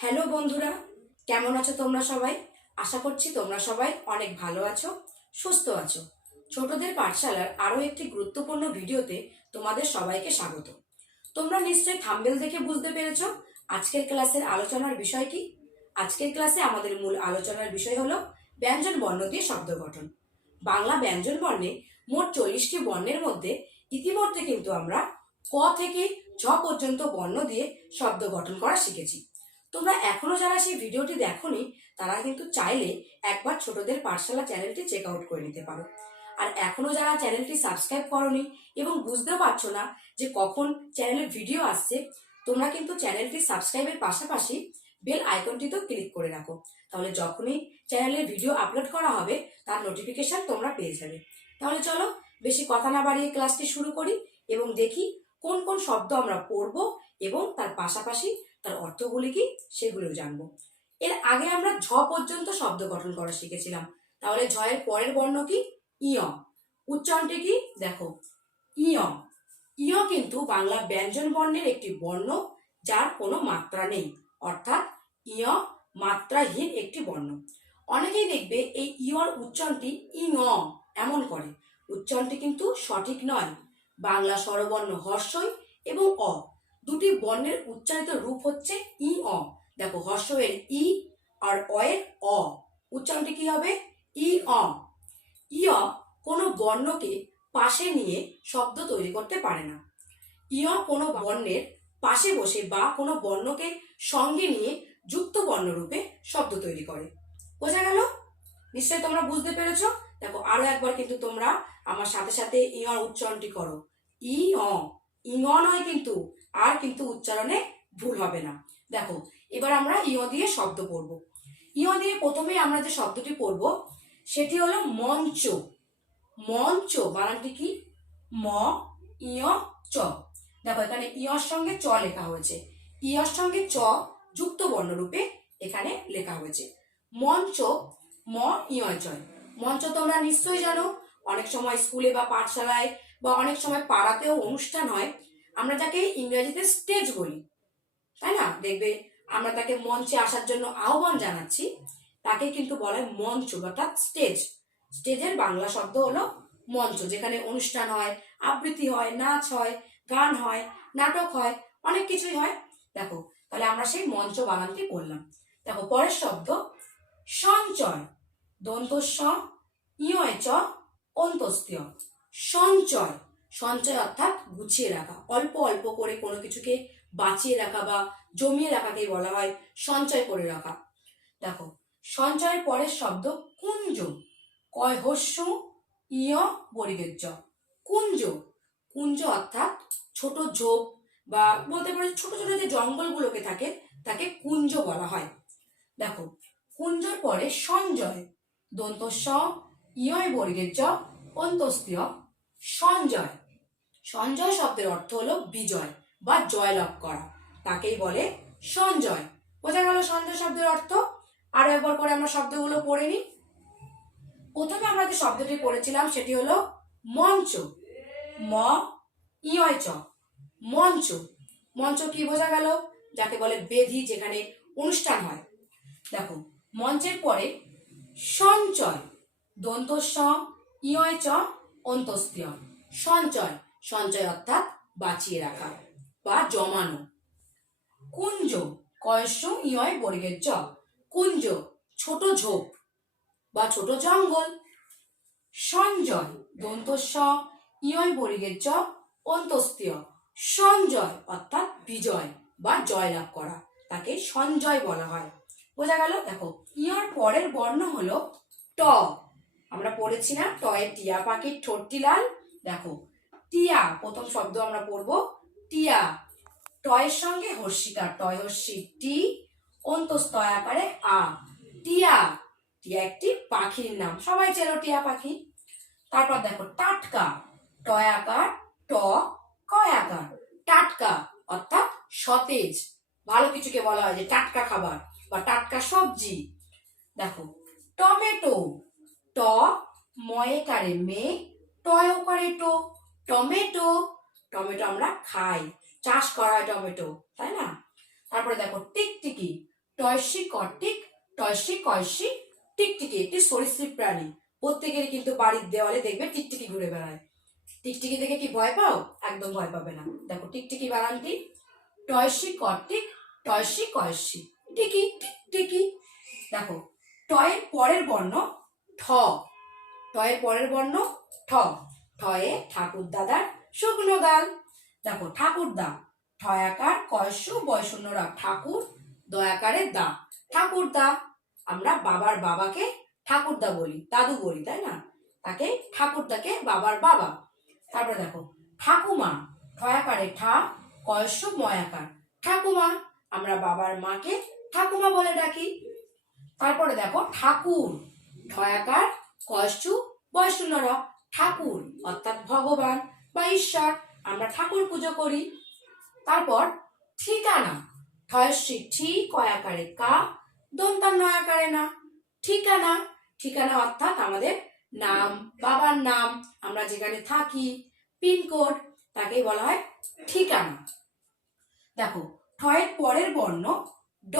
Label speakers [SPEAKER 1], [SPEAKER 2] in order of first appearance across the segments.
[SPEAKER 1] Hello বন্ধুরা, কেমন আছো তোমরা সবাই? আশা করছি তোমরা সবাই অনেক ভালো আছো, সুস্থ আছো। ছোটদের পাঠশালার আরও একটি গুরুত্বপূর্ণ ভিডিওতে তোমাদের সবাইকে স্বাগত। তোমরা নিশ্চয়ই থাম্বেল দেখে বুঝতে পেরেছ আজকের ক্লাসের আলোচনার বিষয় কি? আজকের ক্লাসে আমাদের মূল আলোচনার বিষয় হলো ব্যঞ্জন বর্ণ দিয়ে শব্দ গঠন। বাংলা ব্যঞ্জন বর্ণে মোট চল্লিশটি বর্ণের মধ্যে ইতিমধ্যে কিন্তু আমরা ক থেকে ঝ পর্যন্ত বর্ণ দিয়ে শব্দ গঠন করা শিখেছি। তোমরা এখনও যারা সেই ভিডিওটি দেখোনি, তারা কিন্তু চাইলে একবার ছোটদের পাঠশালা চ্যানেলটি চেক আউট করে নিতে পারো। আর এখনও যারা চ্যানেলটি সাবস্ক্রাইব করনি এবং বুঝতে পারছ না যে কখন চ্যানেলের ভিডিও আসছে, তোমরা কিন্তু চ্যানেলটি সাবস্ক্রাইবের পাশাপাশি বেল আইকনটিতেও ক্লিক করে রাখো। তাহলে যখনই চ্যানেলের ভিডিও আপলোড করা হবে, তার নোটিফিকেশন তোমরা পেয়ে যাবে। তাহলে চলো বেশি কথা না বাড়িয়ে ক্লাসটি শুরু করি এবং দেখি কোন কোন শব্দ আমরা পড়ব এবং তার পাশাপাশি তার অর্থগুলি কি? সেগুলো জানব। এর আগে আমরা ঝ পর্যন্ত শব্দ গঠন করা শিখেছিলাম। তাহলে ঝয়ের পরের বর্ণ কি? ইয়। উচ্চারণটি কি? দেখো। ইয়। ইয় কিন্তু বাংলা ব্যঞ্জন বর্ণের একটি বর্ণ যার কোনো মাত্রা নেই। অর্থাৎ ইয় মাত্রাহীন একটি বর্ণ। অনেকেই দেখবে এই ইয়র উচ্চারণটি ইঙ এমন করে। উচ্চারণটি কিন্তু সঠিক নয়। বাংলা স্বরবর্ণ হর্ষই এবং অ। দুটি বর্ণের উচ্চারিত রূপ হচ্ছে ই, অ। দেখো, হর্ষ এর ই আর অ এর অ। উচ্চারণটি কি হবে? ই, অ। ই, অ কোনো বর্ণকে পাশে নিয়ে শব্দ তৈরি করতে পারে না। ইয় কোনো বর্ণের পাশে বসে বা কোনো বর্ণকে সঙ্গে নিয়ে যুক্ত বর্ণরূপে শব্দ তৈরি করে। বোঝা গেল? নিশ্চয়ই তোমরা বুঝতে পেরেছ? দেখো, আরও একবার কিন্তু তোমরা আমার সাথে সাথে ইয়র উচ্চারণটি করো। ই, অ। ইঙ নয় কিন্তু। আর কিন্তু উচ্চারণে ভুল হবে না। দেখো, এবার আমরা ইয় দিয়ে শব্দ পড়ব। ইয় দিয়ে প্রথমে আমরা যে শব্দটি পড়ব, সেটি হলো মঞ্চ। মঞ্চ বানানটি কি? ম ইয় চ। দেখো, এখানে ইয়র সঙ্গে চ লেখা হয়েছে। ইয়র সঙ্গে চ যুক্ত বর্ণরূপে এখানে লেখা হয়েছে। মঞ্চ, ম ইয় চয় মঞ্চ তোমরা নিশ্চয়ই জানো, অনেক সময় স্কুলে বা পাঠশালায় বা অনেক সময় পাড়াতেও অনুষ্ঠান হয়। আমরা তাকে ইংরেজিতে স্টেজ বলি, তাই না? দেখবে আমরা তাকে মঞ্চে আসার জন্য আহ্বান জানাচ্ছি, তাকে কিন্তু বলা মঞ্চ, অর্থাৎ স্টেজ স্টেজের বাংলা শব্দ হলো মঞ্চ, যেখানে অনুষ্ঠান হয়, আবৃত্তি হয়, নাচ হয়, গান হয়, নাটক হয়, অনেক কিছুই হয়। দেখো, তাহলে আমরা সেই মঞ্চ বানানটি বললাম দেখো, পরের শব্দ, সঞ্চয়। দন্তস্ব, ইয় চ অন্তস্তীয় সঞ্চয়। সঞ্চয় অর্থাৎ গুছিয়ে রাখা। অল্প অল্প করে কোনো কিছুকে বাঁচিয়ে রাখা বা জমিয়ে রাখাকে বলা হয় সঞ্চয় করে রাখা। দেখো, সঞ্চয়ের পরের শব্দ কুঞ্জ। কয় হস্য, ইয় বরিগের কুঞ্জ। কুঞ্জ অর্থাৎ ছোট ঝোপ বা বলতে পারে ছোট ছোট যে জঙ্গলগুলোকে থাকে, তাকে কুঞ্জ বলা হয়। দেখো, কুঞ্জর পরে সঞ্জয়। দন্তস্ব ইয় বর্গের জ সঞ্জয়। সঞ্জয় শব্দের অর্থ হলো বিজয় বা জয়লাভ করা। তাকেই বলে সঞ্জয়। বোঝা গেল সঞ্জয় শব্দের অর্থ? আরও একবার করে আমরা শব্দগুলো পড়ে নিই। প্রথমে আমরা যে শব্দটি পড়েছিলাম সেটি হলো মঞ্চ। ম ইয় চ। মঞ্চ। মঞ্চ কি বোঝা গেল? যাকে বলে বেদি যেখানে অনুষ্ঠান হয়। দেখো, মঞ্চের পরে সঞ্চয়, দন্তস্ব ইয় চ সঞ্চয় সঞ্চয় অর্থাৎ বাঁচিয়ে রাখা বা জমানো। কুঞ্জ, কয়স্য ইয় বর্গের চ কুঞ্জ, ছোট ঝোপ বা ছোট জঙ্গল। সঞ্জয়, দন্তস্ব ইয় বর্গের চ অন্তস্তীয় সঞ্জয় অর্থাৎ বিজয় বা জয়লাভ করা। তাকে সঞ্জয় বলা হয়। বোঝা গেল? দেখো, ইয়র পরের বর্ণ হলো ট। আমরা পড়েছি না টয়ে টিয়া পাখির ঠোঁটটি লাল। দেখো টিয়া, প্রথম শব্দ আমরা পড়ব, টিয়া। টয়ের সঙ্গে হর্ষিকা, টয় হর্ষি, টি অন্তস্তয় আকারে আ। টিয়া টিয়া একটি পাখির নাম। সবাই চেনো টিয়া পাখি? তারপর দেখো, টাটকা। টয় আকার, ট, কয় আকার? টাটকা, অর্থাৎ সতেজ। ভালো কিছুকে বলা হয় যে টাটকা খাবার বা টাটকা সবজি। দেখো, টমেটো, ট, ময়ে কারে মে টয় করে টো। টমেটো টমেটো আমরা খাই। চাষ করা হয় টমেটো, তাই না? তারপরে দেখো, টিকটিকি, টয়সি কর্টিক টয়সি কয়সি, টিকটিকি একটি সরীসৃপ প্রাণী। প্রত্যেকের কিন্তু বাড়ির দেওয়ালে দেখবে টিকটিকি ঘুরে বেড়ায়। টিকটিকি দেখে কি ভয় পাও? একদম ভয় পাবে না। দেখো, টিকটিকি বানানটি টয়সি কর্টিক টয়সি কয়সি। টিকি টিকটিকি। দেখো, টয়ের পরের বর্ণ ঠ। টয়ের পরের বর্ণ ঠ। ঠয়ে ঠাকুর দাদার শুকনো গাল দেখো ঠাকুরদা ঠয়াকার কয়সু বয়শূন্যরা ঠাকুর দয়াকারের দা ঠাকুরদা আমরা বাবার বাবাকে ঠাকুরদা বলি, দাদু বলি, তাই না? তাকে ঠাকুরদাকে বাবার বাবা। তারপরে দেখো, ঠাকুমা ঠয়াকারে ঠা কয়সু ময়াকার ঠাকুমা, আমরা বাবার মাকে ঠাকুমা বলে ডাকি। তারপরে দেখো, ঠাকুর ঠয়াকার কয়সু বয়শূন্যরা ঠাকুর, অর্থাৎ ভগবান বা ঈশ্বর, আমরা ঠাকুর পুজো করি। তারপর ঠিকানা ঠয়সি ঠি কয়াকারে কা দন্তার নয়াকারে না। ঠিকানা ঠিকানা অর্থাৎ আমাদের নাম, বাবার নাম, আমরা যেখানে থাকি পিনকোড তাকেই বলা হয় ঠিকানা। দেখো, ঠয়ের পরের বর্ণ ড,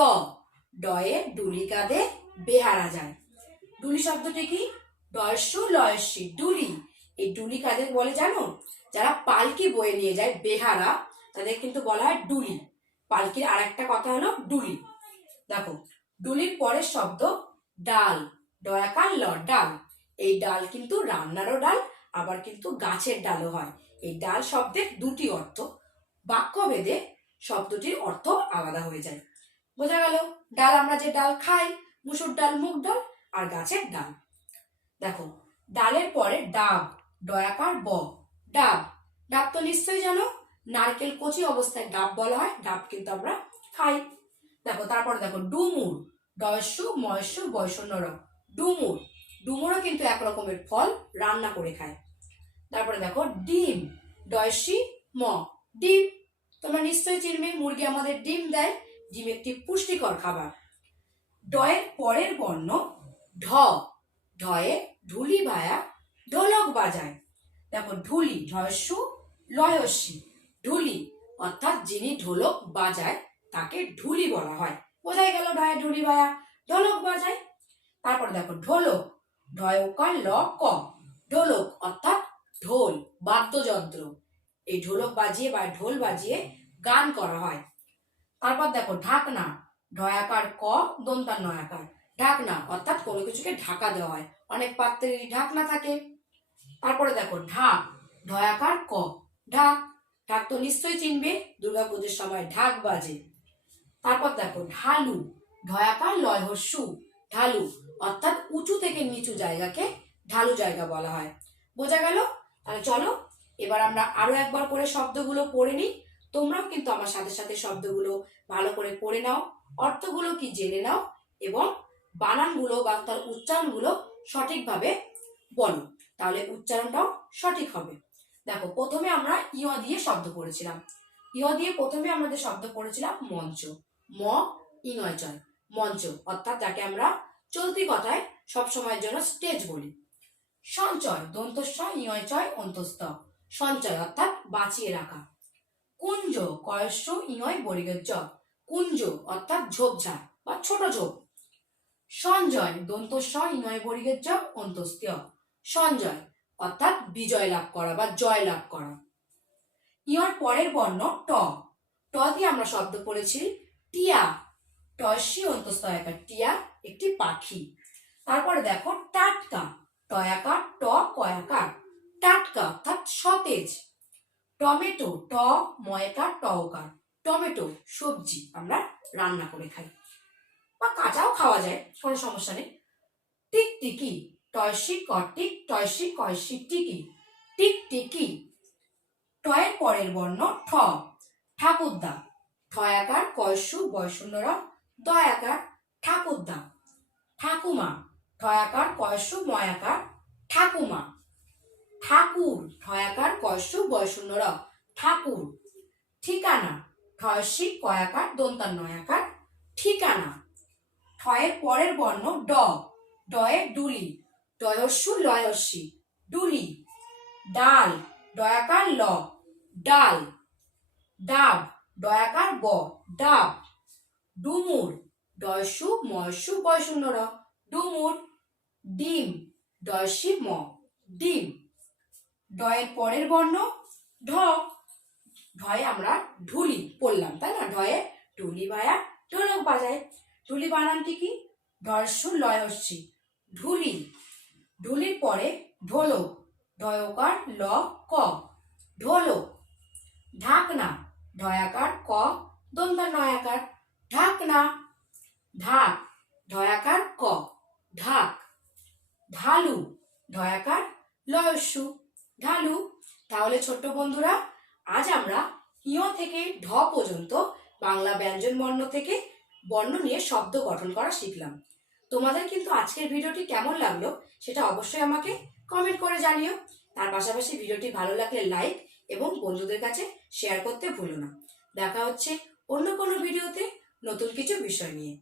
[SPEAKER 1] ডয়ে ডুলি কাঁধে বেহারা যায়। ডুলি শব্দটি কি? ডয়সু লয়সি ডুলি। এই ডুলি কাদের বলে জানো? যারা পালকি বয়ে নিয়ে যায়, বেহারা, তাদের কিন্তু বলা হয় ডুলি। পালকির আর একটা কথা হলো ডুলি। দেখো, ডুলির পরের শব্দ ডাল। ডয়াকার ল? ডাল। এই ডাল কিন্তু রান্নারও ডাল, আবার কিন্তু গাছের ডালও হয়। এই ডাল শব্দের দুটি অর্থ। বাক্যভেদে শব্দটির অর্থ আলাদা হয়ে যায়। বোঝা গেল, ডাল আমরা যে ডাল খাই, মুসুর ডাল, মুগ ডাল, আর গাছের ডাল। দেখো, ডালের পরে ডাব, ডয়াকার ব ডাব। ডাব তো নিশ্চয়ই জানো, নারকেল কচি অবস্থায় ডাব বলা হয়, ডাব কিন্তু আমরা খাই। দেখো, তারপরে দেখো, ডুমুর, ডয়সু, ময়সু বয়সন্যর ডুমুর, ডুমুরও কিন্তু এক রকমের ফল রান্না করে খায়। তারপরে দেখো, ডিম, ডয়সি, ম, ডিম। তোমরা নিশ্চয়ই চিনবে, মুরগি আমাদের ডিম দেয়, ডিম একটি পুষ্টিকর খাবার। ডয়ের পরের বর্ণ, ঢ। ঢয়ে ঢুলি ভায়া ঢোলক বাজায়। দেখো ঢুলি, ঢয়সু, লয়সী। ঢুলি, অর্থাৎ যিনি ঢোলক বাজায়, তাকে ঢুলি বলা হয়। বোঝাই গেল ঢয়ে ঢুলি ভায়া ঢোলক বাজায়। তারপর দেখো ঢোলক, ঢয়কার ল, ক। ঢোলক অর্থাৎ ঢোল, বাদ্যযন্ত্র। এই ঢোলক বাজিয়ে বা ঢোল বাজিয়ে গান করা হয়। তারপর দেখো ঢাকনা, ঢয়াকার ক, দন্তার নয়াকার। ঢাকনা, অর্থাৎ কোনো কিছুকে ঢাকা দেওয়া হয়। অনেক পাত্রেরই ঢাকনা থাকে। তারপরে দেখো, ঢাক, ঢয়াকার ক, ঢাক। ঢাক তো নিশ্চয়ই চিনবে, দুর্গাপুজোর সময় ঢাক বাজে। তারপর দেখো, ঢালু, ঢয়াকার লয় হস্যু। ঢালু, অর্থাৎ উঁচু থেকে নিচু জায়গাকে ঢালু জায়গা বলা হয়। বোঝা গেল? তাহলে চলো, এবার আমরা আরও একবার করে শব্দগুলো পড়ে নিই। তোমরাও কিন্তু আমার সাথে সাথে শব্দগুলো ভালো করে পড়ে নাও। অর্থগুলো কি জেনে নাও এবং বানানগুলো বা তার উচ্চারণগুলো সঠিকভাবে বলো। তাহলে উচ্চারণটাও সঠিক হবে। দেখো, প্রথমে আমরা ইয় দিয়ে শব্দ পড়েছিলাম। ইয় দিয়ে প্রথমে আমাদের শব্দ পড়েছিলাম মঞ্চ। ম ইনয় চয় মঞ্চ, অর্থাৎ যাকে আমরা চলতি কথায় সব সময়ের জন্য স্টেজ বলি। সঞ্চয় দন্তস্ব ইয় চয় সঞ্চয়, অর্থাৎ বাঁচিয়ে রাখা। কুঞ্জ, কয়স্য, ইনয় বরিগজ্জ কুঞ্জ, অর্থাৎ ঝোপঝাড় বা ছোট ঝোপ। সঞ্জয় দন্তস্ব ইনয় বরিগজ্জ অন্তস্ত্য সঞ্জয়, অর্থাৎ বিজয় লাভ করা বা জয় লাভ করা। ইয়র পরের বর্ণ ট। ট দিয়ে আমরা শব্দ পড়েছি টিয়া। টয়সি অন্তস্তয়াকার টিয়া, একটি পাখি। তারপরে দেখো টাটকা। টয়াকার, ট কয়াকার। টাটকা অর্থাৎ সতেজ। টমেটো, ট ময়কার, টকার। টমেটো, সবজি আমরা রান্না করে খাই। বা কাঁচাও খাওয়া যায়, কোনো সমস্যা নেই। টিকটিকি টয়সি কটিক টয়সি কয়সি টিকি টিকটিকি টয়ের পরের বর্ণ ঠ। ঠাকুরদা ঠয়াকার কয়সু বয়শূন্যরা দয়াকার ঠাকুরদা। ঠাকুমা ঠয়াকার কয়সু ময়াকার ঠাকুমা। ঠাকুর ঠয়াকার কয়সু বয়শূন্যরা ঠাকুর। ঠিকানা ঠয়সি কয়াকার দন্তার নয়াকার ঠিকানা। ঠয়ের পরের বর্ণ ড। ডয়ের ডুলি ডয়স্যু লয়স্যি ডুলি। ডাল, ডয়াকার ল, ডাল। ডাব, ডয়াকার ব ডাব। ডুমুর, ডয়সু ময়সু বয়শূন্য র, ডুমুর। ডিম, ডয়সি ম, ডিম। ডয়ের পরের বর্ণ ঢ। ঢয়ে আমরা ঢুলি পড়লাম, তাই না? ঢয়ে ঢুলি ভায়া ঢোলক বাজায়। ঢুলি বানানটি কি? ডয়সু লয়সি। ঢুলি। ঢুলির পরে ঢোলক ঢয়কার ল ক। ঢোলক ঢাকনা। ঢয়াকার ক। দন্তা নয়াকার। ঢাকনা। ঢাক। ঢয়াকার ক। ঢাক। ঢালু। ঢয়াকার লয়স্যু ঢালু। তাহলে ছোট্ট বন্ধুরা, আজ আমরা ইয় থেকে ঢ পর্যন্ত বাংলা ব্যঞ্জন বর্ণ থেকে বর্ণ নিয়ে শব্দ গঠন করা শিখলাম। তোমাদের কিন্তু আজকের ভিডিওটি কেমন লাগল সেটা অবশ্যই আমাকে কমেন্ট করে জানিও। তার পাশাপাশি ভিডিওটি ভালো লাগলে লাইক এবং বন্ধুদের কাছে শেয়ার করতে ভুলো না। দেখা হচ্ছে অন্য কোনো ভিডিওতে নতুন কিছু বিষয় নিয়ে।